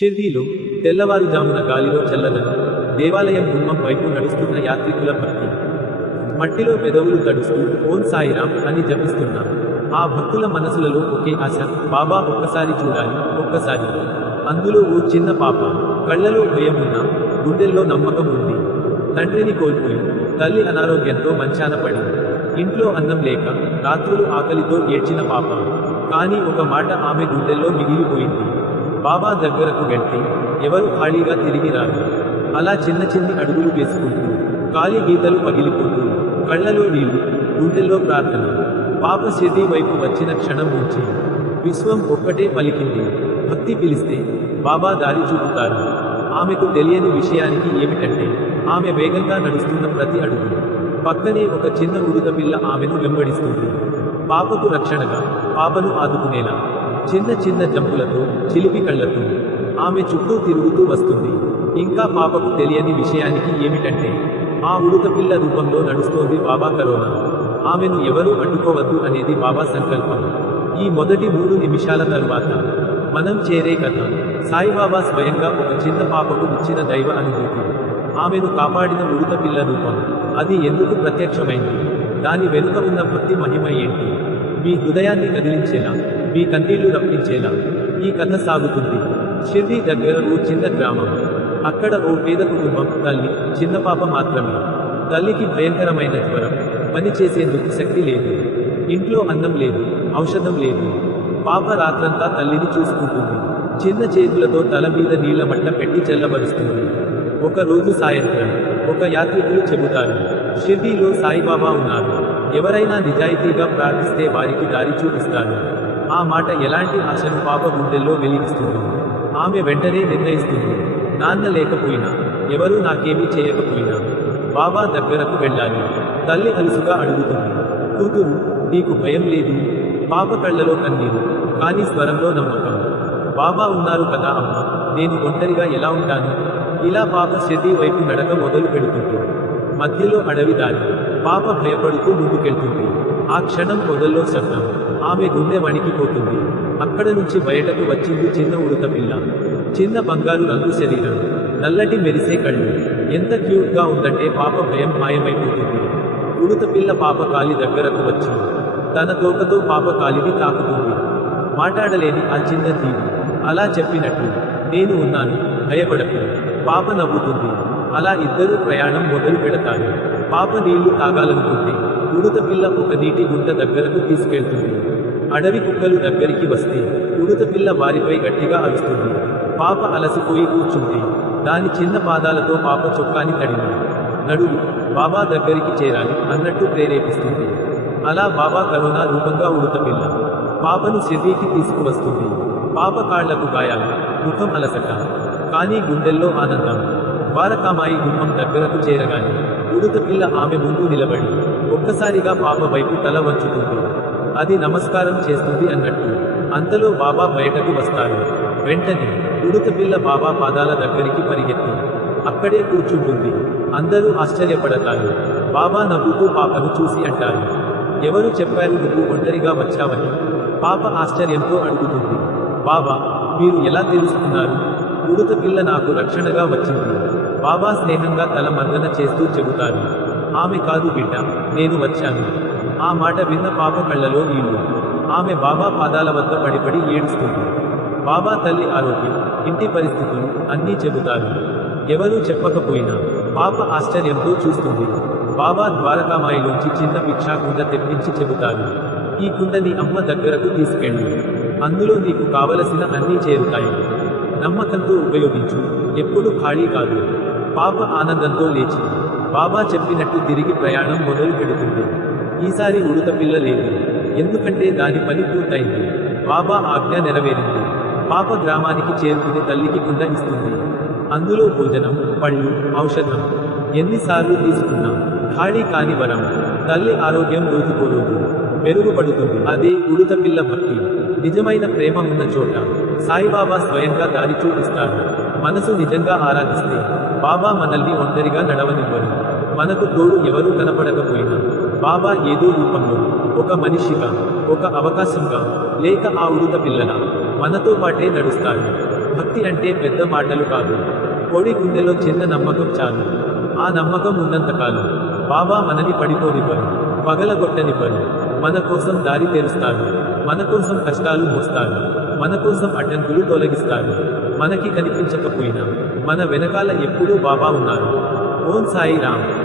షిర్డీలో తెల్లవారుజామున గాలిలో చల్లదనం దేవాలయం గుమ్మం వైపు నడుస్తున్న యాత్రికుల భక్తి. మట్టిలో పెదవులు తడుస్తూ ఓం సాయిరామ్ అని జపిస్తున్నా. ఆ భక్తుల మనసులలో ఒకే ఆశ బాబా ఒక్కసారి చూడాలి ఒక్కసారి. అందులో ఓ చిన్న పాప కళ్ళలో భయమున్న గుండెల్లో నమ్మకం ఉంది. తండ్రిని కోల్పోయి తల్లి అనారోగ్యంతో మంచాన పడి ఇంట్లో అన్నం లేక రాత్రులు ఆకలితో ఏడ్చిన పాప. కానీ ఒక మాట ఆమె గుండెల్లో మిగిలిపోయింది. బాబా దగ్గరకు వెళ్తే ఎవరు ఖాళీగా తిరిగి రారు. అలా చిన్న చిన్ని అడుగులు వేసుకుంటూ కాలి గీతలు పగిలిపోతూ కళ్ళలో నీళ్ళు గుండెల్లో ప్రార్థన పాప శృతి వైపు వచ్చిన క్షణం నుంచి విశ్వం ఒక్కటే పలికింది. భక్తి పిలిస్తే బాబా దారి చూపుతారు. ఆమెకు తెలియని విషయానికి ఏమిటంటే ఆమె వేగంగా నడుస్తున్న ప్రతి అడుగు. పక్కనే ఒక చిన్న ఉడుత పిల్ల ఆమెను వెంబడిస్తుంది. పాపకు రక్షణగా పాపను ఆదుకునేలా. చిన్న చిన్న జంపులతో చిలిపి కళ్ళతో ఆమె చుట్టూ తిరుగుతూ వస్తుంది. ఇంకా పాపకు తెలియని విషయానికి ఏమిటంటే ఆ ఉడుత పిల్ల రూపంలో నడుస్తోంది బాబా కరోనా. ఆమెను ఎవరూ అడ్డుకోవద్దు అనేది బాబా సంకల్పం. ఈ మొదటి మూడు నిమిషాల తరువాత మనం చేరే కథ. సాయిబాబా స్వయంగా ఒక చిన్న పాపకు ఇచ్చిన దైవ అనుభూతి. ఆమెను కాపాడిన ఉడుత పిల్ల రూపం. అది ఎందుకు ప్రత్యక్షమైంది? దాని వెనుక ఉన్న భక్తి మహిమ ఏంటి? మీ హృదయాన్ని కదిలించేలా. మీ కన్నీళ్ళు రప్పించేలా ఈ కథ సాగుతుంది. షిర్డీ దగ్గర ఓ చిన్న గ్రామం. అక్కడ ఓ పేద కుటుంబం తల్లి చిన్న పాప మాత్రమే. తల్లికి భయంకరమైన జ్వరం. పనిచేసేందుకు శక్తి లేదు. ఇంట్లో అన్నం లేదు ఔషధం లేదు. పాప రాత్రంతా తల్లిని చూసుకుంటుంది. చిన్న చేతులతో తల మీద నీళ్ళ మట్ట పెట్టి చల్లబరుస్తుంది. ఒక రోజు సాయంత్రం ఒక యాత్రికులు చెబుతారు షిర్డీలో సాయిబాబా ఉన్నారు. ఎవరైనా నిజాయితీగా ప్రార్థిస్తే వారికి దారి చూపిస్తారు. ఆ మాట ఎలాంటి ఆశను పాప గుండెల్లో వెలిగిస్తుంది? ఆమె వెంటనే నిర్ణయిస్తుంది. నాన్న లేకపోయినా ఎవరూ నాకేమీ చేయకపోయినా బాబా దగ్గరకు వెళ్ళాలి. తల్లి అలుసుగా అడుగుతుంది. కూతురు నీకు భయం లేదు. పాప కళ్ళలో కన్నీరు కానీ స్వరంలో నమ్మకం. బాబా ఉన్నారు కదా అమ్మ నేను ఒంటరిగా ఎలా ఉంటాను ఇలా పాప శతి వైపు నడక మొదలు పెడుతుంది. మధ్యలో అడవి దారి. పాప భయపడుతూ ముందుకెళ్తుంది. ఆ క్షణం పొదల్లో శబ్దం ఆమె గుండె వణికిపోతుంది. అక్కడ నుంచి బయటకు వచ్చింది చిన్న ఉడత పిల్ల. చిన్న బంగారు రంగు శరీరం. నల్లటి మెరిసే కళ్ళు. ఎంత క్యూట్గా ఉందంటే పాప భయం మాయమైపోతుంది. ఉడత పిల్ల పాప కాలి దగ్గరకు వచ్చింది. తన తోకతో పాప కాలిని తాకుతుంది. మాట్లాడలేని ఆ చిన్న దీవి అలా చెప్పినట్లు నేను ఉన్నాను. భయపడకు. పాప నవ్వుతుంది. అలా ఇద్దరు ప్రయాణం మొదలు పెడతారు. పాప నీళ్ళు తాగాలనుకుంటే ఉడత పిల్ల ఒక నీటి గుంట దగ్గరకు తీసుకెళ్తుంది. అడవి కుక్కలు దగ్గరికి వస్తే ఉడత పిల్ల వారిపై గట్టిగా అరుస్తుంది. పాప అలసిపోయి కూర్చుంది. దాని చిన్న పాదాలతో పాప చొక్కాని తడింది నడువు బాబా దగ్గరికి చేరాలి అన్నట్టు ప్రేరేపిస్తుంది. అలా బాబా కరోనా రూపంగా ఉడత పిల్ల పాపను శరీకి తీసుకువస్తుంది. పాప కాళ్ళకు గాయాలు ముఖం అలసట కానీ గుండెల్లో ఆనందం. ద్వారకామాయి గుమ్మం దగ్గరకు చేరగానే ఉడత పిల్ల ఆమె ముందు నిలబడి ఒక్కసారిగా పాప వైపు తల వంచుతుంది. అది నమస్కారం చేస్తుంది అన్నట్టు. అంతలో బాబా బయటకు వస్తారు వెంటనే ఉడత పిల్ల బాబా పాదాల దగ్గరికి పరిగెత్తి అక్కడే కూర్చుంటుంది. అందరూ ఆశ్చర్యపడతారు. బాబా నవ్వుతూ పాపను చూసి అంటారు. ఎవరు చెప్పారు నువ్వు ఒంటరిగా వచ్చావని? పాప ఆశ్చర్యంతో అడుగుతుంది. బాబా మీరు ఎలా తెలుసుకున్నారు? ఉడుత పిల్ల నాకు రక్షణగా వచ్చింది. బాబా స్నేహంగా తల మర్దన చేస్తూ చెబుతారు. ఆమె కాదు బిడ్డ నేను వచ్చాను. ఆ మాట విన్న పాప కళ్ళలో నీళ్ళు ఆమె బాబా పాదాల వద్ద పడిపడి ఏడుస్తుంది. బాబా తల్లి ఆరోగ్యం ఇంటి పరిస్థితులు అన్నీ చెబుతారు. ఎవరూ చెప్పకపోయినా పాప ఆశ్చర్యంతో చూస్తుంది. బాబా ద్వారకామాయిలోంచి చిన్న భిక్షాకుండ తెప్పించి చెబుతారు. ఈ కుండని అమ్మ దగ్గరకు తీసుకెళ్ళు. అందులో నీకు కావలసిన అన్నీ చేరుతాయి. నమ్మకంతో ఉపయోగించు ఎప్పుడు ఖాళీ కాదు. పాప ఆనందంతో లేచి బాబా చెప్పినట్టు తిరిగి ప్రయాణం మొదలు పెడుతుంది ఈసారి ఉడత పిల్ల లేదు. ఎందుకంటే దాని పని పూర్తయింది. బాబా ఆజ్ఞ నెరవేరింది. పాప గ్రామానికి చేరుకుని తల్లికి కుండ ఇస్తుంది. అందులో భోజనం పళ్ళు ఔషధం ఎన్నిసార్లు తీసుకున్నా. ఖాళీ కాని వరం. తల్లి ఆరోగ్యం రోజుకో రోజు మెరుగుపడుతుంది. అదే ఉడత పిల్ల భక్తి. నిజమైన ప్రేమ ఉన్న చోట సాయిబాబా స్వయంగా దారి చూపిస్తాడు. మనసు నిజంగా ఆరాధిస్తే బాబా మనల్ని ఒంటరిగా నడవనివ్వరు. మనకు తోడు ఎవరూ కనపడకపోయినా. బాబా ఏదో రూపంలో ఒక మనిషిగా ఒక అవకాశంగా లేక ఆ ఉడత పిల్లల మనతో పాటే నడుస్తాడు. భక్తి అంటే పెద్ద మాటలు కాదు. కోడి గుండెలో చిన్న నమ్మకం చాలు. ఆ నమ్మకం ఉన్నంతకాలం బాబా మనని పడిపోనివ్వరు పగలగొట్టనివ్వరు. మన కోసం దారి తెరుస్తాడు మన కోసం కష్టాలు మోస్తాడు మన కోసం అడ్డంకులు తొలగిస్తారు. మనకి కనిపించకపోయినా మన వెనకాల ఎప్పుడూ బాబా ఉన్నారు. ఓం సాయి రామ్